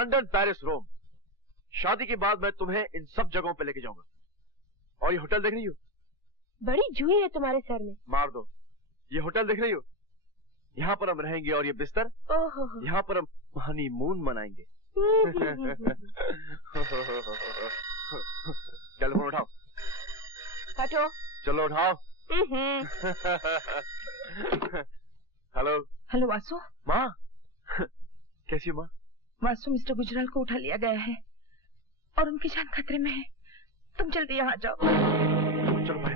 London, Paris, रोम। शादी के बाद मैं तुम्हें इन सब जगहों पे लेके जाऊंगा। और ये होटल देख रही हो? बड़ी जुई है तुम्हारे सर में। मार दो। ये होटल देख रही हो? यहाँ पर हम रहेंगे और ये बिस्तर, यहाँ पर हम हनीमून मनाएंगे। चलो फोन उठाओ। हटो। चलो उठाओ। हेलो। हेलो वासु। माँ। कैसी हो माँ? वासु, मिस्टर गुजराल को उठा लिया गया है और उनकी जान खतरे में है। तुम जल्दी यहाँ जाओ। चलो भाई।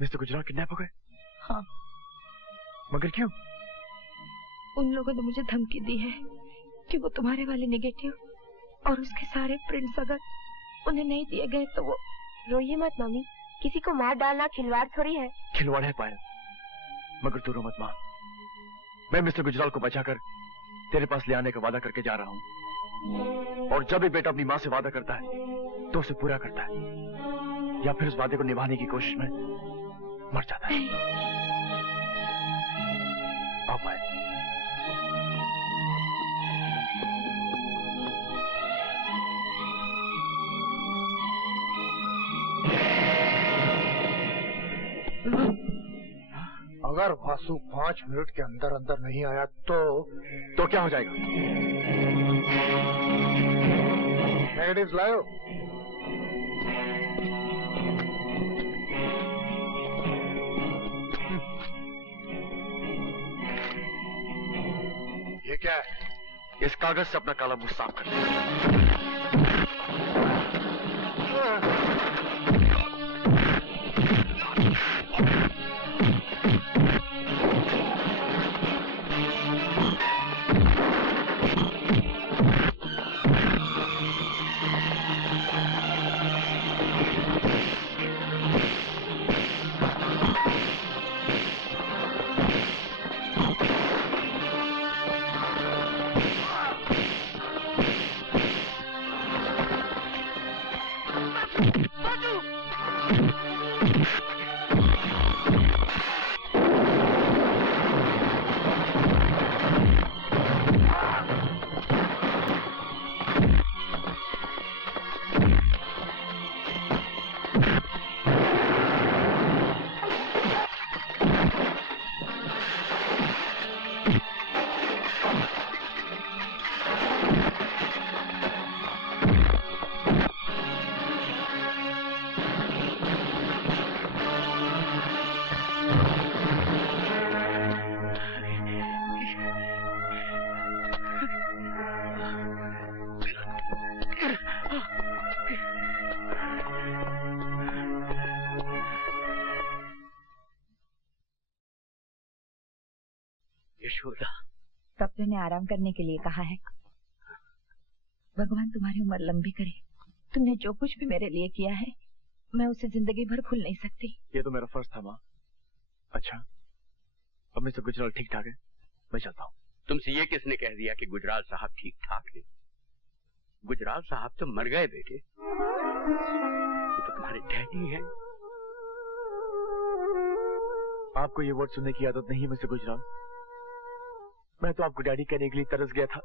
मिस्टर गुजराल किडनैप हो गए? हाँ। मगर क्यों? उन लोगों ने मुझे धमकी दी है कि वो तुम्हारे वाले नेगेटिव और उसके सारे प्रिंट्स अगर उन्हें नहीं दिए गए तो वो। रोइए मत मम्मी, किसी को मार डालना खिलवाड़ थोड़ी है। खिलवाड़ है पायल, मगर तू रो मत माँ। मैं मिस्टर गुजराल को बचाकर तेरे पास ले आने का वादा करके जा रहा हूँ। और जब भी बेटा अपनी माँ से वादा करता है तो उसे पूरा करता है, या फिर उस वादे को निभाने की कोशिश में मर जाता है। आओ पायल। अगर वासु 5 मिनट के अंदर अंदर नहीं आया तो क्या हो जाएगा? नेगेटिव्स लाओ। ये क्या है? इस कागज से अपना काला मुंह साफ कर। डॉक्टर ने आराम करने के लिए कहा है। भगवान तुम्हारी उम्र लंबी करे। तुमने जो कुछ भी मेरे लिए किया है मैं उसे जिंदगी भर भूल नहीं सकती। ये तो मेरा फर्ज था माँ। अच्छा, अब मिस्टर गुजराल ठीक ठाक है, मैं चलता हूँ। तुमसे ये किसने कह दिया कि गुजराल साहब ठीक ठाक है? गुजराल साहब तो मर गए बेटे। वो तो तुम्हारे डैडी हैं। आपको ये वर्ड सुनने की आदत नहीं है मिस्टर गुजराल। मैं तो आपको डैडी कहने के लिए तरस गया था,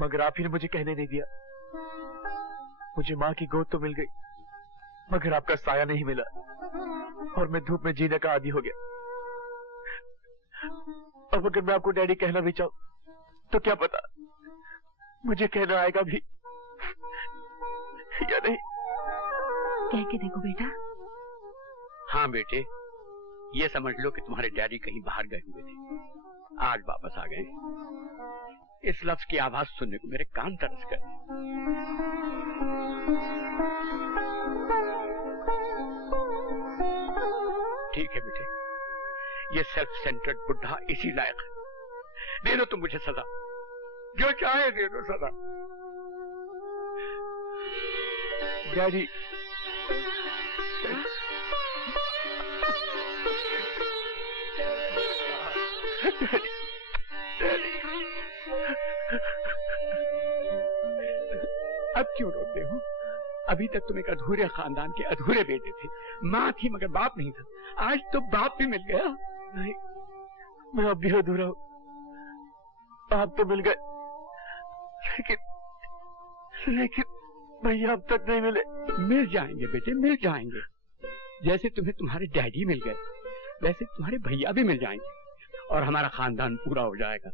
मगर आप ही ने मुझे कहने नहीं दिया। मुझे माँ की गोद तो मिल गई, मगर आपका साया नहीं मिला और मैं धूप में जीने का आदी हो गया। अब अगर मैं आपको डैडी कहना भी चाहूं तो क्या पता मुझे कहना आएगा भी या नहीं। कह के देखो बेटा। हाँ बेटे, ये समझ लो कि तुम्हारे डैडी कहीं बाहर गए हुए थे, आज वापस आ गए। इस लफ्ज की आवाज सुनने को मेरे कान तरस गए। ठीक है बेटे, ये सेल्फ सेंटर्ड बुढ़ा इसी लायक है। दे दो तुम मुझे सजा, जो चाहे दे दो सजा। डैडी, अब क्यों रोते हो? अभी तक तुम एक अधूरे खानदान के अधूरे बेटे थे। माँ थी मगर बाप नहीं था। आज तो बाप भी मिल गया। नहीं, मैं अब भी अधूरा हूँ। आप तो मिल गए, लेकिन भैया अब तक नहीं मिले। मिल जाएंगे बेटे, मिल जाएंगे। जैसे तुम्हें तुम्हारे डैडी मिल गए, वैसे तुम्हारे भैया भी मिल जाएंगे और हमारा खानदान पूरा हो जाएगा।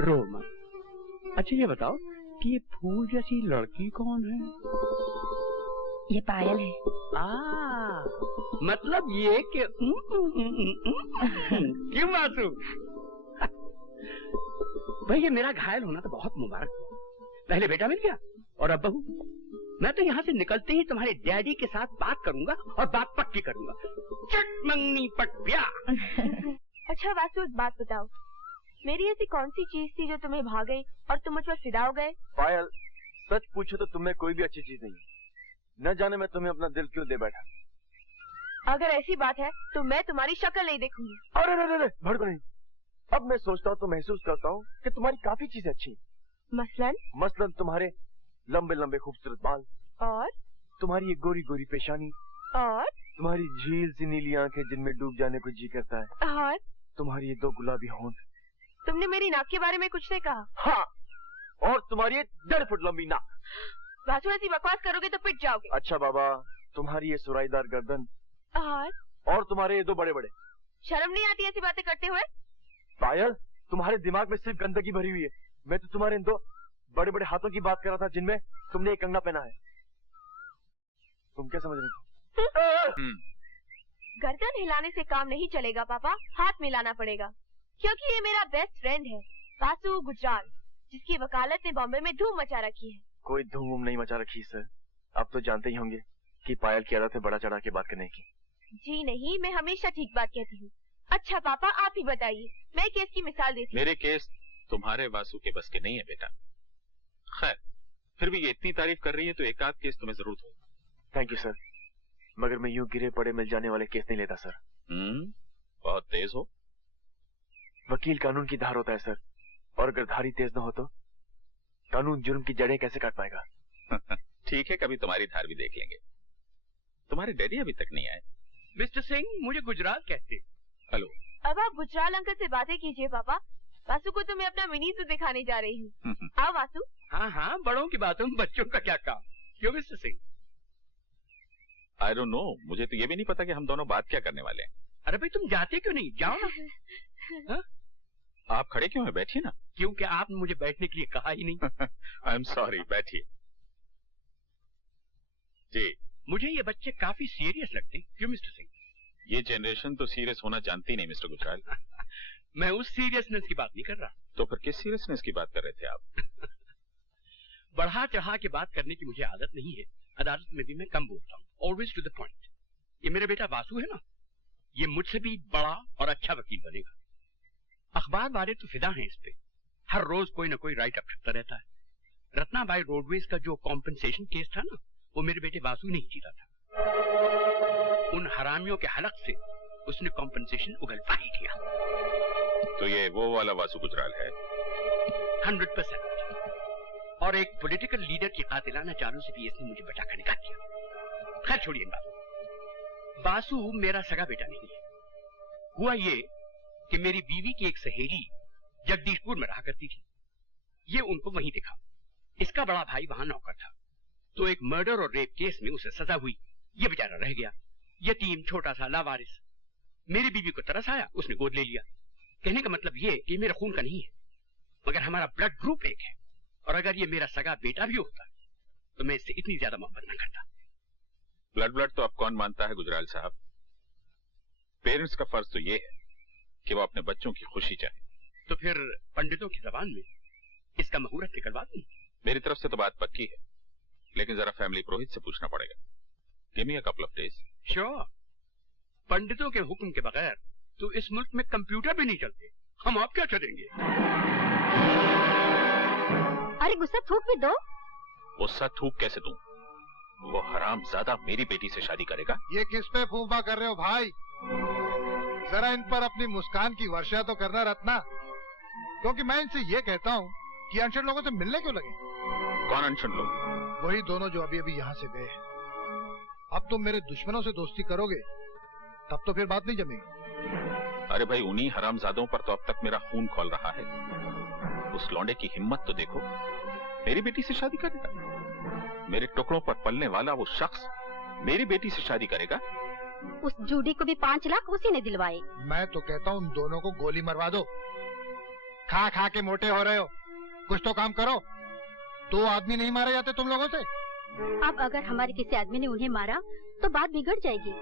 रो मत। अच्छा ये बताओ कि ये फूल जैसी लड़की कौन है? ये पायल है। मतलब ये कि क्यों मासूम? भाई ये मेरा घायल होना तो बहुत मुबारक हुआ। पहले बेटा मिल गया और अब बहू। मैं तो यहाँ से निकलते ही तुम्हारे डैडी के साथ बात करूंगा और बात पक्की करूंगा। चट मंगनी पट ब्याह। अच्छा वासु, एक बात बताओ, मेरी ऐसी कौन सी चीज थी जो तुम्हें भा गई और तुम मुझ पर फिदा हो गए? पायल, सच पूछो तो तुम्हें कोई भी अच्छी चीज नहीं है। न जाने मैं तुम्हें अपना दिल क्यों दे बैठा। अगर ऐसी बात है तो मैं तुम्हारी शक्ल नहीं देखूंगी। अरे भड़को नहीं। अब मैं सोचता हूँ तो महसूस करता हूँ कि तुम्हारी काफी चीजें अच्छी हैं। मसलन तुम्हारे लंबे लंबे खूबसूरत बाल, और तुम्हारी ये गोरी गोरी पेशानी, और तुम्हारी झील सी नीली आंखें जिनमें डूब जाने को जी करता है, और तुम्हारी ये 2 गुलाबी होंठ। तुमने मेरी नाक के बारे में कुछ नहीं कहा? हाँ, और तुम्हारी ये 1.5 फुट लंबी नाक। वासु, ऐसी बकवास करोगे तो पिट जाओगे। अच्छा बाबा, तुम्हारी ये सुराईदार गर्दन, और तुम्हारे ये 2 बड़े बड़े। शर्म नहीं आती ऐसी बातें करते हुए? पायल, तुम्हारे दिमाग में सिर्फ गंदगी भरी हुई है। मैं तो तुम्हारे इन 2 बड़े बड़े हाथों की बात कर रहा था जिनमें तुमने एक कंगना पहना है। तुम क्या समझ रही थी? गर्दन हिलाने से काम नहीं चलेगा पापा, हाथ मिलाना पड़ेगा, क्योंकि ये मेरा बेस्ट फ्रेंड है वासु गुजराल, जिसकी वकालत ने बॉम्बे में धूम मचा रखी है। कोई धूम नहीं मचा रखी सर। आप तो जानते ही होंगे कि पायल की आदत है बड़ा चढ़ा के बात करने की। जी नहीं, मैं हमेशा ठीक बात कहती हूँ। अच्छा पापा, आप ही बताइए, मैं केस की मिसाल देती हूँ। मेरे केस तुम्हारे वासु के बस के नहीं है बेटा। खैर, फिर भी ये इतनी तारीफ कर रही है तो एक आध केस तुम्हें जरूर होगा। थैंक यू सर, मगर मैं यूं गिरे पड़े मिल जाने वाले केस नहीं लेता सर। बहुत तेज हो। वकील कानून की धार होता है सर, और अगर धारी तेज न हो तो कानून जुर्म की जड़ें कैसे काट पाएगा? ठीक है, कभी तुम्हारी धार भी देख लेंगे। तुम्हारे डैडी अभी तक नहीं आए। मिस्टर सिंह, मुझे गुजराल कहते। हेलो। अब आप गुजराल अंकल से बातें कीजिए पापा। वासु को तो मैं अपना मिनी सूट दिखाने जा रही हूँ। आओ वासु। हाँ, बड़ों की बातों में बच्चों का क्या काम। क्यों mister Singh? I don't know, मुझे तो ये भी नहीं पता कि हम दोनों बात क्या करने वाले हैं। अरे भाई, तुम जाते क्यों नहीं? जाओ ना। हा? आप खड़े क्यों हैं? बैठिए ना। क्योंकि आपने मुझे बैठने के लिए कहा ही नहीं। आई एम सॉरी, बैठिए। जी, मुझे ये बच्चे काफी सीरियस लगते हैं। क्यों मिस्टर सिंह? ये जनरेशन तो सीरियस होना जानती नहीं मिस्टर गुजराल। मैं उस सीरियसनेस की बात नहीं कर रहा। तो फिर किस सीरियसनेस की बात कर रहे थे आप? बढ़ा चढ़ा के बात करने की मुझे आदत नहीं है। अदालत में भी मैं कम बोलता हूँ, ऑलवेज टू द पॉइंट। ये मेरा बेटा वासु है ना, ये मुझसे भी बड़ा और अच्छा वकील बनेगा। अखबार वाले तो फिदा हैं इस पे, हर रोज कोई ना कोई राइट अप छपता रहता है। रत्नाबाई रोडवेज का जो कॉम्पेंसेशन केस था ना, वो मेरे बेटे वासु ने ही जीता था। उन हरामियों के हलक से उसने कॉम्पेंसेशन उगलवा ही दिया। तो ये वो वाला वासु गुजराल है? 100%। और एक पॉलिटिकल लीडर की कातिलाना चालों से भी इसने मुझे बचा कर निकाल दिया। खैर छोड़िए इन बातों। वासु मेरा सगा बेटा नहीं है। हुआ ये कि मेरी बीवी की एक सहेली जगदीशपुर में रहा करती थी। ये उनको वहीं देखा। इसका बड़ा भाई वहां नौकर था, तो एक मर्डर और रेप केस में उसे सजा हुई। ये बेचारा रह गया, यतीम, छोटा सा, लावारिस। मेरी बीवी को तरस आया, उसने गोद ले लिया। कहने का मतलब ये कि मेरा खून का नहीं है, मगर हमारा ब्लड ग्रुप एक है। और अगर ये मेरा सगा बेटा भी होता तो मैं इससे इतनी ज्यादा मोहब्बत न करता। ब्लड तो अब कौन मानता है गुजराल साहब? पेरेंट्स का फर्ज तो ये है कि वो अपने बच्चों की खुशी चाहे। तो फिर पंडितों की जबान में इसका मुहूर्त निकलवा दूं? मेरी तरफ से तो बात पक्की है, लेकिन जरा फैमिली पुरोहित से पूछना पड़ेगा। Give me a couple of days. Sure. पंडितों के हुक्म के बगैर तो इस मुल्क में कंप्यूटर भी नहीं चलते। हम आप क्या चलेंगे? अरे गुस्सा थूक भी दो। गुस्सा थूक कैसे दूं? वो हरामजादा मेरी बेटी से शादी करेगा। ये किस पे फूफा कर रहे हो भाई? जरा इन पर अपनी मुस्कान की वर्षा तो करना रत्ना, क्योंकि मैं इनसे ये कहता हूँ कि अनशन लोगों से मिलने क्यों लगे। कौन अनशन लोग? वही दोनों जो अभी अभी यहाँ से गए हैं। अब तुम मेरे दुश्मनों से दोस्ती करोगे तब तो फिर बात नहीं जमेगी। अरे भाई, उन्हीं हरामजादों पर तो अब तक मेरा खून खौल रहा है। उस लौंडे की हिम्मत तो देखो, मेरी बेटी से शादी करेगा। मेरे टुकड़ों पर पलने वाला वो शख्स मेरी बेटी से शादी करेगा। उस जूडी को भी 5 लाख उसी ने दिलवाए। मैं तो कहता हूँ उन दोनों को गोली मरवा दो। खा खा के मोटे हो रहे हो, कुछ तो काम करो। 2 आदमी नहीं मारे जाते तुम लोगों से। अब अगर हमारे किसी आदमी ने उन्हें मारा तो बात बिगड़ जाएगी,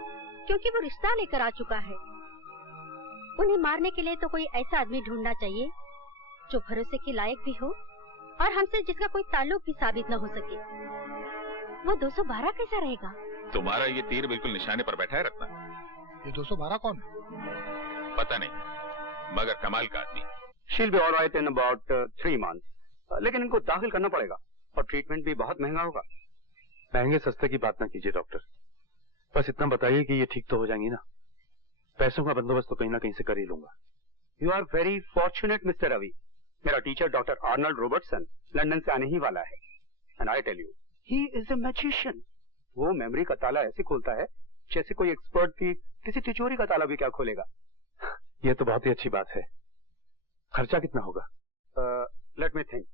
क्योंकि वो रिश्ता लेकर आ चुका है। उन्हें मारने के लिए तो कोई ऐसा आदमी ढूंढना चाहिए जो भरोसे के लायक भी हो और हमसे जिसका कोई ताल्लुक भी साबित न हो सके। वो 212 कैसा रहेगा? तुम्हारा ये तीर बिल्कुल निशाने पर बैठा है रत्ना। ये 212 कौन है? पता नहीं, मगर कमाल का आदमी। She'll be all right in about 3 months. लेकिन इनको दाखिल करना पड़ेगा और ट्रीटमेंट भी बहुत महंगा होगा। महंगे सस्ते की बात ना कीजिए डॉक्टर, बस इतना बताइए कि ये ठीक तो हो जाएंगी ना। पैसों का बंदोबस्त तो कहीं ना कहीं से कर ही लूंगा। You are very fortunate mister Ravi. मेरा teacher doctor Arnold Robertson London से आने ही वाला है। And I tell you, he is a magician. वो मेमोरी का ताला ऐसे खोलता है जैसे कोई एक्सपर्ट की किसी तिजोरी का ताला भी क्या खोलेगा। ये तो बहुत ही अच्छी बात है। खर्चा कितना होगा? Let me think.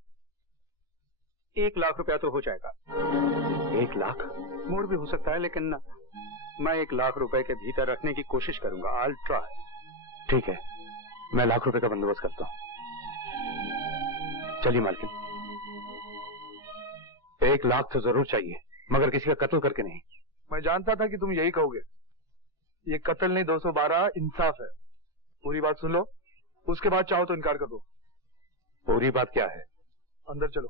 1 लाख रुपया तो हो जाएगा। 1 लाख? मोर भी हो सकता है, लेकिन मैं 1 लाख रुपए के भीतर रखने की कोशिश करूंगा। I'll try। ठीक है, मैं 1 लाख रुपए का बंदोबस्त करता हूँ। चलिए मालकिन, 1 लाख तो जरूर चाहिए, मगर किसी का कत्ल करके नहीं। मैं जानता था कि तुम यही कहोगे। ये कत्ल नहीं, 212 इंसाफ है। पूरी बात सुन लो, उसके बाद चाहो तो इनकार कर दो। पूरी बात क्या है? अंदर चलो।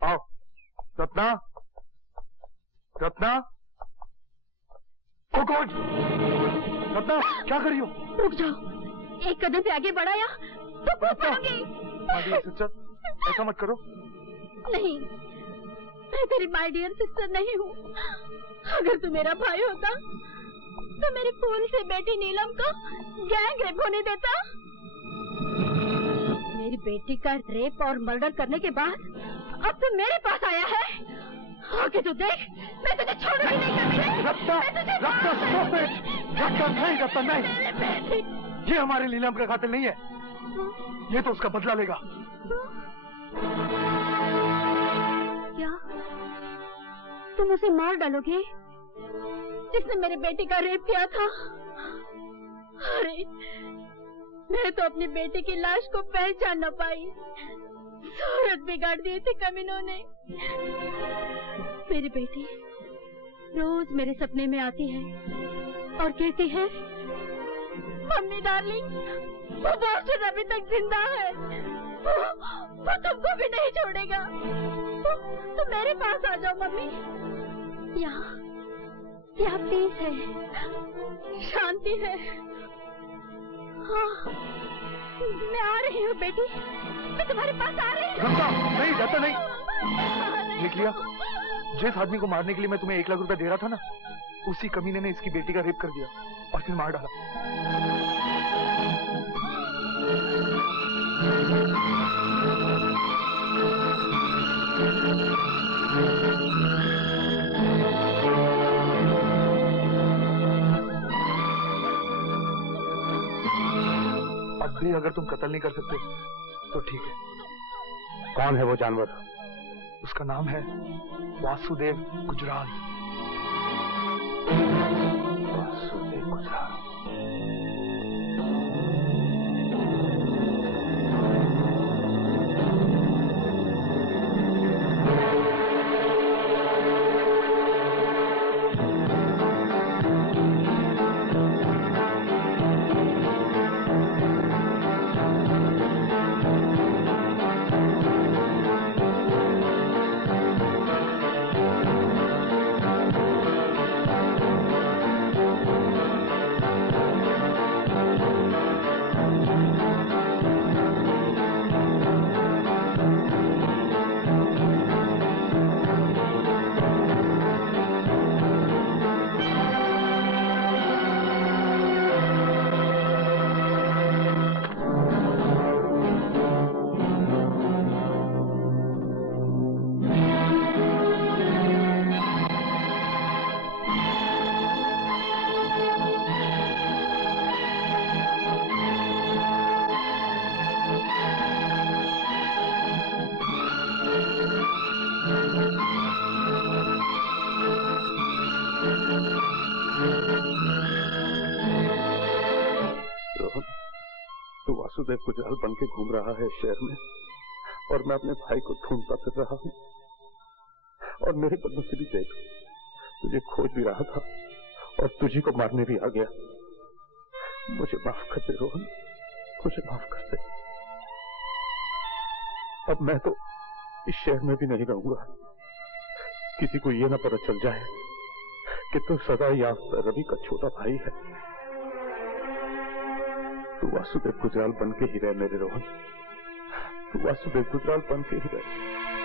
आओ। रत्ना, रत्ना, कौन? रत्ना, क्या कर रही हो? रुक जाओ, एक कदम से आगे बढ़ाया तो कूद पड़ोगी। सिस्टर, ऐसा मत करो। नहीं, मैं तेरी माय डियर सिस्टर नहीं हूँ। अगर तू मेरा भाई होता तो मेरी फूल से बेटी नीलम को गैंग रेप होने देता। मेरी बेटी का रेप और मर्डर करने के बाद अब तू मेरे पास आया है। आगे तो देख, मैं तुझे छोड़ूंगी नहीं। Ratna, Ratna, stop it! रत्ना नहीं, रत्ना नहीं। ये हमारे नीलम का कातिल नहीं है। ये तो उसका बदला लेगा। क्या तुम उसे मार डालोगे जिसने मेरी बेटी का रेप किया था? अरे, मैं तो अपनी बेटी की लाश को पहचान न पाई। सूरत बिगाड़ दी थी कमीनों ने। मेरी बेटी रोज मेरे सपने में आती है और कहती है, मम्मी डार्लिंग, वो बॉस्टन अभी तक जिंदा है। वो तुमको भी नहीं छोड़ेगा। तुम मेरे पास आ जाओ मम्मी। यहाँ पीस है, शांति है। हाँ, मैं आ रही हूँ बेटी, मैं तुम्हारे पास आ रही हूँ। नहीं, रत्ना नहीं। देख लिया, जिस आदमी को मारने के लिए मैं तुम्हें 1 लाख रुपया दे रहा था ना, उसी कमीने ने इसकी बेटी का रेप कर दिया और फिर मार डाला। अब भी अगर तुम कत्ल नहीं कर सकते तो ठीक है। कौन है वो जानवर? उसका नाम है वासुदेव गुजराल। वासुदेव गुजराल। वासुदेव गुजराल बन के घूम रहा है शहर में और मैं अपने भाई को ढूंढता फिर रहा हूं। और मेरे बदलों से भी देख, तुझे खोज भी रहा था और तुझी को मारने भी आ गया। मुझे माफ कर दे रोहन, मुझे माफ कर दे। अब मैं तो इस शहर में भी नहीं रहूंगा। किसी को ये ना पता चल जाए कि तू सदा याफ्ता रवि का छोटा भाई है। तू वासुदेव गुजराल बन के ही रह मेरे रोहन, तू वासुदेव गुजराल बन के ही रह।